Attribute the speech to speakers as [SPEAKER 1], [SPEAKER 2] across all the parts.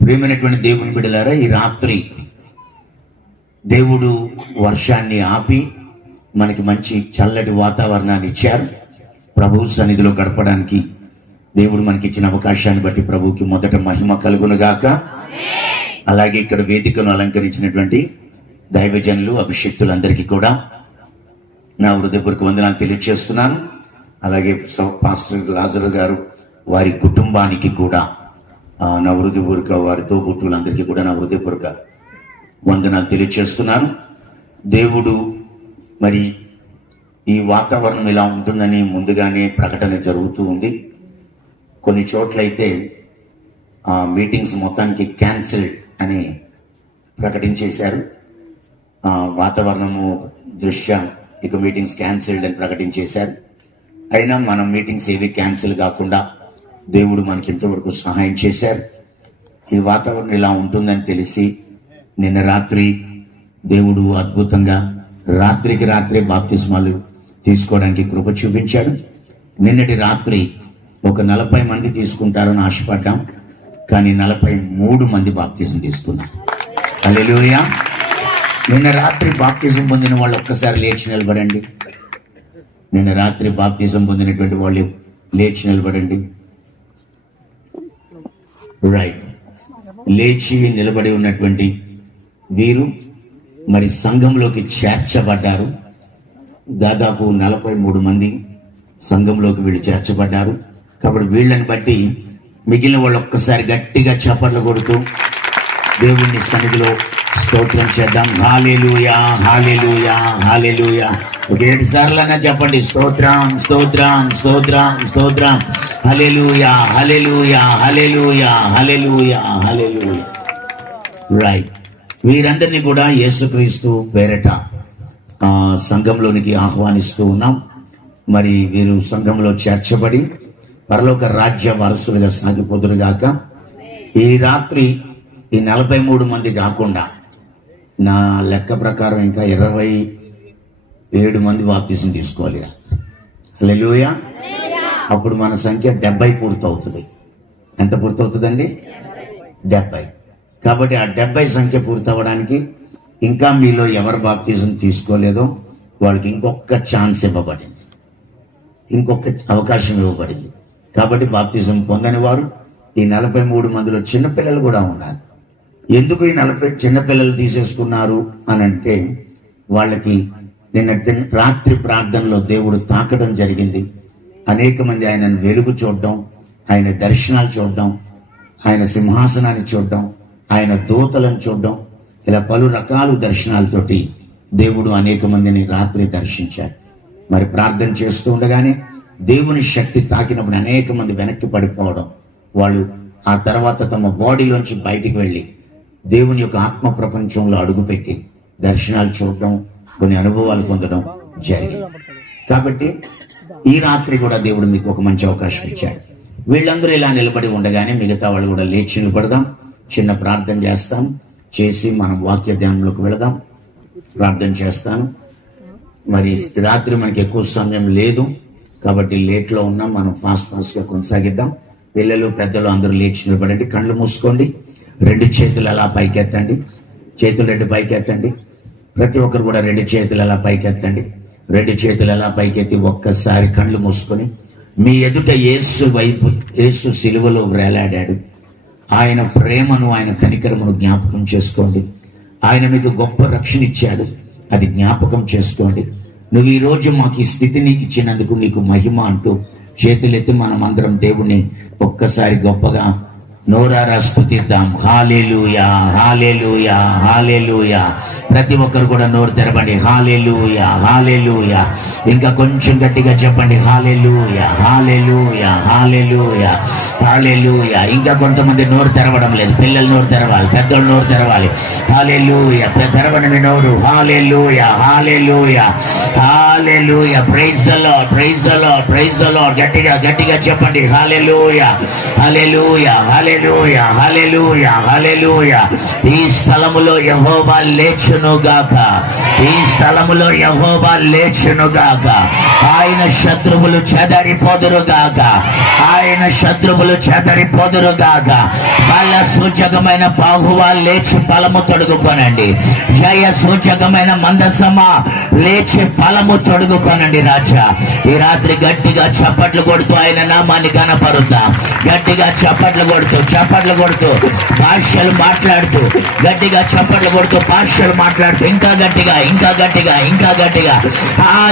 [SPEAKER 1] ప్రియమైనటువంటి దేవుని బిడ్డలారా ఈ రాత్రి దేవుడు వర్షాన్ని ఆపి మనకి మంచి చల్లటి వాతావరణాన్ని ఇచ్చారు. ప్రభు సన్నిధిలో గడపడానికి దేవుడు మనకి ఇచ్చిన అవకాశాన్ని బట్టి ప్రభువుకి మొదట మహిమ కలుగునుగాక. అలాగే ఇక్కడ వేదికను అలంకరించినటువంటి దైవజనులు అభిషక్తులందరికీ కూడా నా హృదయపూర్వక వందనాలు తెలియజేస్తున్నాను అలాగే పాస్టర్ లాజరు గారు వారి కుటుంబానికి కూడా నా హృదయపూర్వక వారితో తోబుట్టులందరికీ కూడా నా హృదయపూర్వక వందనాలు తెలియచేస్తున్నాను. దేవుడు మరి ఈ వాతావరణం ఇలా ఉంటుందని ముందుగానే ప్రకటన జరుగుతూ ఉంది. కొన్ని చోట్లయితే ఆ మీటింగ్స్ మొత్తానికి క్యాన్సిల్ అని ప్రకటించేశారు. వాతావరణము దృష్ట్యా ఇక మీటింగ్స్ క్యాన్సిల్డ్ అని ప్రకటించేశారు. అయినా మనం మీటింగ్స్ ఏవి క్యాన్సిల్ కాకుండా దేవుడు మనకి ఇంతవరకు సహాయం చేశారు. ఈ వాతావరణం ఇలా ఉంటుందని తెలిసి నిన్న రాత్రి దేవుడు అద్భుతంగా రాత్రికి రాత్రే బాప్తిస్మాలు తీసుకోవడానికి కృప చూపించాడు. నిన్నటి రాత్రి ఒక నలభై మంది తీసుకుంటారని ఆశపడ్డాం. కానీ నలభై మూడు మంది బాప్తిజం తీసుకున్నారు. అలెలుయా నిన్న రాత్రి బాప్తిజం పొందిన వాళ్ళు ఒక్కసారి లేచి నిలబడండి. నిన్న రాత్రి బాప్తిజం పొందినటువంటి వాళ్ళు లేచి నిలబడండి. రైట్ లేచి నిలబడి ఉన్నటువంటి వీరు మరి సంఘంలోకి చేర్చబడ్డారు. దాదాపు నలభై మూడు మంది సంఘంలోకి వీళ్ళు చేర్చబడ్డారు. కాబట్టి వీళ్ళని బట్టి మిగిలిన వాళ్ళు ఒక్కసారి గట్టిగా చేపట్లు కొడుతూ దేవుని సన్నిధిలో స్తోత్రం చేద్దాం హాలేలుయా హాలేలుయా హాలేలుయా. ఒక ఏడు సార్లన్నా చెప్పండి. స్తోత్రం స్తోత్రం స్తోత్రం స్తోత్రం. Hallelujah hallelujah hallelujah hallelujah hallelujah. Right వీరందరినీ కూడా యేసుక్రీస్తు పేరట ఆ, సంఘంలోనికి ఆహ్వానిస్తూ ఉన్నాం. మరి వీరు సంఘంలో చేర్చబడి పరలోక రాజ్య వారసులుగా సాగిపోతురుగాక ఈ రాత్రి ఈ నలభై మూడు మంది కాకుండా నా లెక్క ప్రకారం ఇంకా ఇరవై ఏడు మంది బాప్తీసం తీసుకోవాలి హల్లెలూయా. అప్పుడు మన సంఖ్య డెబ్బై పూర్తవుతుంది. ఎంత పూర్తవుతుందండి? డెబ్బై. కాబట్టి ఆ డెబ్బై సంఖ్య పూర్తవడానికి ఇంకా మీలో ఎవరు బాప్తీసం తీసుకోలేదో వాళ్ళకి ఇంకొక ఛాన్స్ ఇవ్వబడింది. ఇంకొక అవకాశం ఇవ్వబడింది. కాబట్టి బాప్తిజం పొందని వారు ఈ నలభై మూడు మందిలో చిన్నపిల్లలు కూడా ఉన్నారు ఎందుకు ఈ నలభై చిన్నపిల్లలు తీసేసుకున్నారు అని అంటే వాళ్ళకి నిన్న రాత్రి ప్రార్థనలో దేవుడు తాకడం జరిగింది. అనేక మంది ఆయనను వెలుగు చూడడం ఆయన దర్శనాలు చూడడం ఆయన సింహాసనాన్ని చూడడం ఆయన దూతలను చూడడం ఇలా పలు రకాల దర్శనాలతోటి దేవుడు అనేక మందిని రాత్రి దర్శించాడు. మరి ప్రార్థన చేస్తూ ఉండగానే దేవుని శక్తి తాకినప్పుడు అనేక మంది వెనక్కి పడిపోవడం వాళ్ళు ఆ తర్వాత తమ బాడీలోంచి బయటికి వెళ్ళి దేవుని యొక్క ఆత్మ ప్రపంచంలో అడుగుపెట్టి దర్శనాలు చూడటం కొన్ని అనుభవాలు పొందడం జరిగింది. కాబట్టి ఈ రాత్రి కూడా దేవుడు మీకు ఒక మంచి అవకాశం ఇచ్చాడు. వీళ్ళందరూ ఇలా నిలబడి ఉండగానే మిగతా వాళ్ళు కూడా లేచి నిలబడదాం. చిన్న ప్రార్థన చేస్తాం. చేసి మనం వాక్య ధ్యానంలోకి వెళదాం. ప్రార్థన చేస్తాను. మరి రాత్రి మనకి ఎక్కువ సమయం లేదు. కాబట్టి లేట్లో ఉన్నాం. మనం ఫాస్ట్ ఫాస్ట్గా కొనసాగిద్దాం. పిల్లలు పెద్దలు అందరూ లేచి నిలబడండి. కళ్ళు మూసుకోండి. రెండు చేతులు అలా పైకెత్తండి. చేతులు రెండు పైకెత్తండి. ప్రతి ఒక్కరు కూడా రెండు చేతులు అలా పైకెత్తండి. రెండు చేతులు అలా పైకెత్తి ఒక్కసారి కళ్ళు మూసుకొని మీ ఎదుట యేసు వైపు యేసు సిలువలో వేలాడాడు. ఆయన ప్రేమను ఆయన కనికరమును జ్ఞాపకం చేసుకోండి. ఆయన మీకు గొప్ప రక్షణ ఇచ్చాడు. అది జ్ఞాపకం చేసుకోండి. నువ్వు ఈ రోజు మాకు ఈ స్థితిని ఇచ్చినందుకు నీకు మహిమ అంటూ చేతులెత్తి మనం అందరం దేవుణ్ణి ఒక్కసారి గొప్పగా నోరారా స్థుతిద్దాం హాలేలుయా హాలేలుయా హాలేలుయా. ప్రతి ఒక్కరు కూడా నోరు తెరవండి హాలేలుయా హాలేలుయా. ఇంకా కొంచెం గట్టిగా చెప్పండి. Hallelujah hallelujah hallelujah hallelujah. ఇంకా కొంతమంది నోరు తెరవడం లేదు. పిల్లలు నోరు తెరవాలి. పెద్దలు నోరు తెరవాలి. హాలేలుయా. తెరవని నోరు. Hallelujah hallelujah. Hallelujah. Praise the Lord praise the Lord praise the Lord గట్టిగా గట్టిగా చెప్పండి. హాలేలుయా హాలేలుయా హాలే హల్లెలూయా హల్లెలూయా హల్లెలూయా. ఈ స్థలములో యహోబా లేచును గాక ఈ స్థలములో యహోబా లేచును గాక ఆయన శత్రువులు చెదరిపోదురు గాక ఆయన శత్రువులు చెదరిపోదురు గాక బల సూచకమైన బాహువా లేచి బలము తొడుగుకోనండి. జయ సూచకమైన మందసమా లేచి బలము తొడుగుకోనండి రాజా. ఈ రాత్రి గట్టిగా చప్పట్లు కొడుతూ ఆయన నామాన్ని కనపడుద్దా గట్టిగా చప్పట్లు కొడుతూ చప్పట్లు కొడుతూ భాషలు మాట్లాడుతూ గట్టిగా చప్పట్లు కొడుతూ భాషలు మాట్లాడుతూ ఇంకా గట్టిగా ఇంకా గట్టిగా ఇంకా గట్టిగా. పా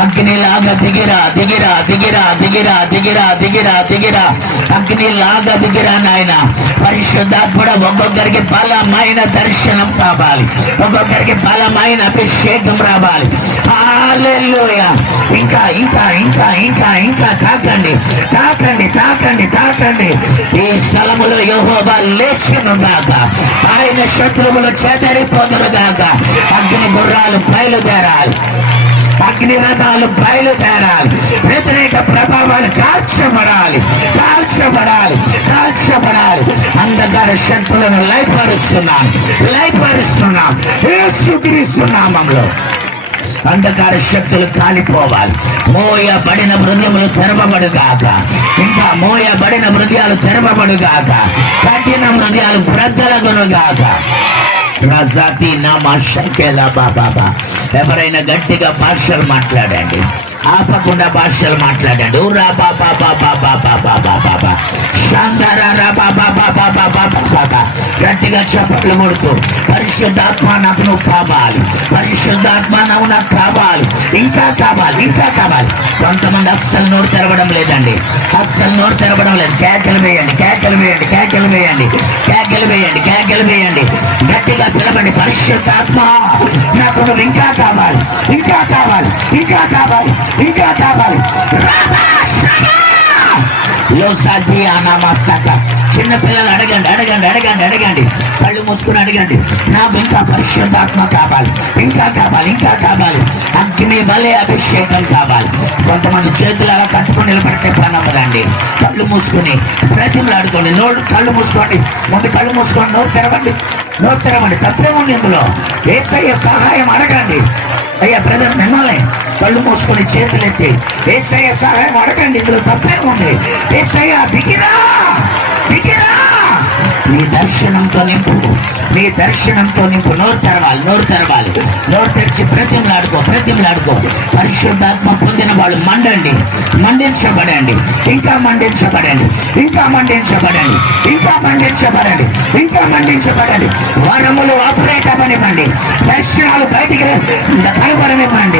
[SPEAKER 1] అగ్నిలాగా దిగిరా దిగిరా దిగిరా దిగిరా దిగిరా దిగిరా దిగిరా. అగ్నిలాగా దిగిరా నాయన. పరిశుద్ధాత్ముడ ఒక్కొక్కరికి బలమైన దర్శనం కావాలి. ఒక్కొక్కరికి బలమైన అభిషేకం రావాలి. హల్లెలూయా ఇంకా ఇంకా ఇంకా ఇంకా ఇంకా తాకండి తాకండి తాకండి తాకండి. ఈ స్థలములో యహోబా లేచిన గాక ఆయన శత్రువులు చెదరిపోతును గాక అగ్ని గుర్రాలు బయలుదేరాలి. అగ్ని రథాలు బయలుదేరాలి. వ్యతిరేక ప్రభావాలు కాల్చబడాలి కాల్చబడాలి కాల్చబడాలి. అంధకార శక్తులను లయపరుస్తున్నాం లయపరుస్తున్నాం. సుగ్రీస్తున్నామంలో అంధకార శక్తులు కాలిపోవాలి. మోయబడిన హృదయములు తెరవబడుగాక ఇంకా మోయబడిన హృదయాలు తెరవబడుగాక కఠిన హృదయాలు బ్రద్దలగునుగాక రజాతి నామా షకేల బాబా ఎవరైనా గట్టిగా భాషలు మాట్లాడండి. ఆపకుండా భాషలు మాట్లాడండి. ఊరా బాబా బాబా బాబా బాబా గట్టిగా చప్పట్లు కొడుతూ పరిశుద్ధాత్మ నాకు నువ్వు కావాలి. పరిశుద్ధాత్మ నువ్వు నాకు కావాలి. ఇంకా కావాలి ఇంకా కావాలి. కొంతమంది అస్సలు నోరు తెరవడం లేదండి. అస్సలు నోరు తెరవడం లేదు. కేకలు వేయండి కేకలు వేయండి కేకలు వేయండి. కేకలు వేయండి కేకలు వేయండి. గట్టిగా పిలవండి. పరిశుద్ధాత్మ నాకు నువ్వు ఇంకా కావాలి ఇంకా కావాలి ఇంకా కావాలి ఇంకా కావాలి. లోసాది అనామాసాక చిన్న పిల్లలు అడగండి అడగండి అడగండి అడగండి. కళ్ళు మూసుకుని అడగండి. నాకు ఇంకా పరిశుద్ధాత్మ కావాలి. ఇంకా కావాలి ఇంకా కావాలి. అగ్ని బలే అభిషేకం కావాలి. కొంతమంది చేతులు అలా కట్టుకొని నిలబడితే పనమ్మదండి కళ్ళు మూసుకుని ప్రతిమలాడుకోండి నోడు కళ్ళు మూసుకోండి. ముందు కళ్ళు మూసుకోండి. నోరు తెరవండి. నోరు తెరవండి. తప్పేముంది ఇందులో? ఏసయ్య సహాయం అడగండి. అయ్యా బ్రదర్ మిమ్మల్ని కళ్ళు మూసుకొని చేతులు ఎత్తి ఏసయ్య సహాయం అడగండి. ఇందులో తప్పేముంది? ఏసయ్య దిగిరా దిగిరా నీ దర్శనంతో నింపు. నీ దర్శనంతో నింపు. నోరు తెరవాలి నోరు తెరవాలి. నోరు తెరిచి ప్రతిమలాడుకో ప్రతిమలాడుకో పరిశుద్ధాత్మ పొందిన వాళ్ళు మండండి. మండించబడండి. ఇంకా మండించబడండి. ఇంకా మండించబడండి. ఇంకా మండించబడండి. ఇంకా మండించబడండి. వరములు ఆపరేట్ అవ్వనివ్వండి దర్శనాలు బయటికి కనబడనివ్వండి.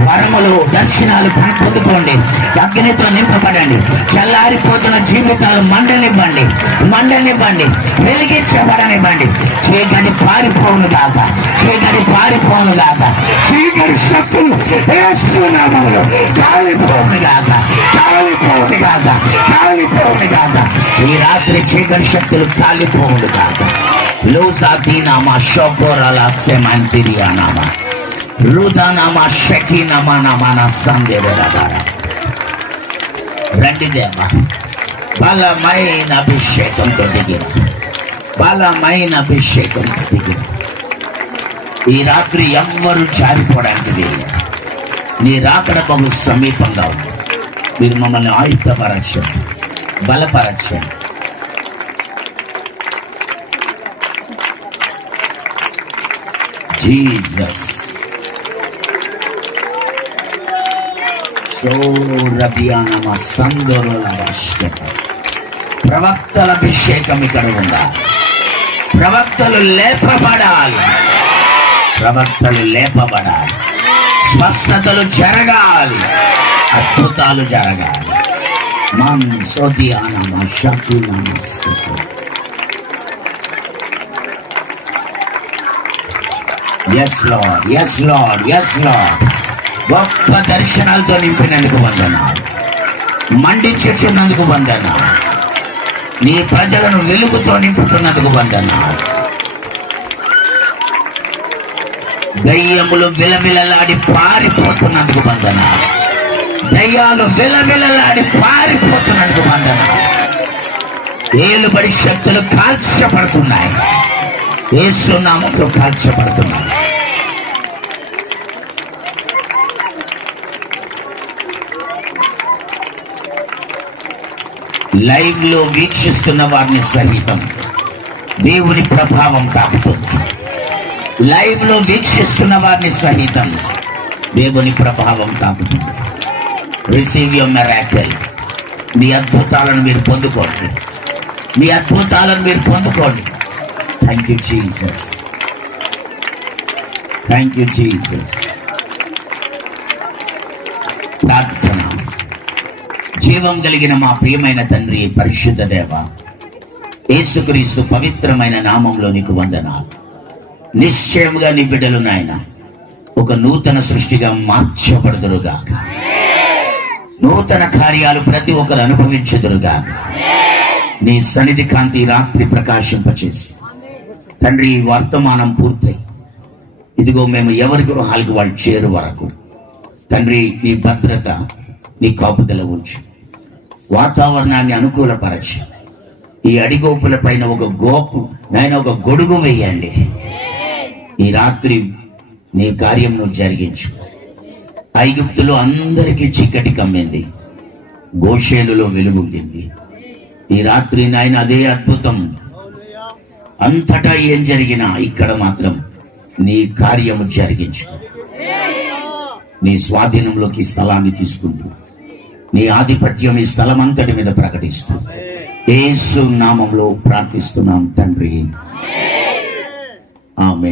[SPEAKER 1] వరములు దర్శనాలు పొందుకోండి. అగ్నితో నింపబడండి. చల్లారిపోతున్న జీవితాలు మండనివ్వండి. మండనివ్వండి. వెలిగించబడనివ్వండి చీకటి పారిపోను దాక చీకటి పారిపోను దాక చీకటి శక్తులు ఏసునామములో కాలిపోను గాక కాలిపోను కాక కాలిపోను కాక ఈ రాత్రి చీకటి శక్తులు కాలిపోను గాక లూసాతీనామా షోకోరాల సెమంతిరియానామా రుదనామా షకీనామా నామా నా సందేవరాబారా రండి దేవా. బలమైన అభిషేకంతో దిగిరా. బలమైన అభిషేకం ఈ రాత్రి ఎవ్వరూ జారిపోవడానికి లేదు. నీ రాకడ బహు సమీపంగా ఉంది మీరు మమ్మల్ని ఆయుధపరచండి బలపరచండి. జీసస్. ప్రవక్తల అభిషేకం ఇక్కడ ఉండాలి. ప్రవక్తలు లేపబడాలి. ప్రవక్తలు లేపబడాలి. స్వస్థతలు జరగాలి. అద్భుతాలు జరగాలి. మం సోదియానమ శక్తి నమస్తే yes Lord yes Lord yes గొప్ప దర్శనాలతో నింపినందుకు వందనాలు. మండించుచున్నందుకు వందనాలు. నీ ప్రజలను వెలుగుతో నింపుతున్నందుకు వందనాలు. దయ్యములు విలవిలలాడి పారిపోతున్నందుకు వందనాలు. దయ్యాలు విలవిలలాడి పారిపోతున్నందుకు వందనాలు. ఏలుబడి శక్తులు కాల్చబడుతున్నాయి. ఏసునామంలో కాల్చబడుతున్నాయి. లైవ్లో వీక్షిస్తున్న వారిని సహితం దేవుని ప్రభావం తాకుతుంది. లైవ్లో వీక్షిస్తున్న వారిని సహితం దేవుని ప్రభావం తాకుతుంది. రిసీవ్ యువర్ మెరాకల్ మీ అద్భుతాలను మీరు పొందుకోండి. మీ అద్భుతాలను మీరు పొందుకోండి. Thank you Jesus thank you Jesus జీవం కలిగిన మా ప్రియమైన తండ్రి పరిశుద్ధ దేవ యేసుక్రీస్తు పవిత్రమైన నామంలో నీకు వందనాలు. నిశ్చయముగా నీ బిడ్డలు నాయన ఒక నూతన సృష్టిగా మార్చబడుదురుగాక. నూతన కార్యాలు ప్రతి ఒక్కరు అనుభవించుదురుగాక. నీ సన్నిధి కాంతి రాత్రి ప్రకాశింపచేసి. తండ్రి వర్తమానం పూర్తయి. ఇదిగో మేము ఎవరి గృహాలకు వాళ్ళు చేరు వరకు. తండ్రి నీ భద్రత నీ కాపుదల ఉంచు. వాతావరణాన్ని అనుకూలపరచు. ఈ అడిగోపుల పైన ఒక గోపు నాయన ఒక గొడుగు వేయండి. ఈ రాత్రి నీ కార్యం నువ్వు జరిగించు. ఐగుప్తులో అందరికీ చీకటి కమ్మింది. గోషేలులో వెలుగుండింది. ఈ రాత్రి నాయన అదే అద్భుతం. అంతటా ఏం జరిగినా ఇక్కడ మాత్రం నీ కార్యము జరిగించు. నీ స్వాధీనంలోకి స్థలాన్ని తీసుకుంటూ. నీ ఆధిపత్యం ఈ స్థలం అంతటి మీద ప్రకటిస్తూ. యేసు నామంలో ప్రార్థిస్తున్నాం తండ్రి. ఆమె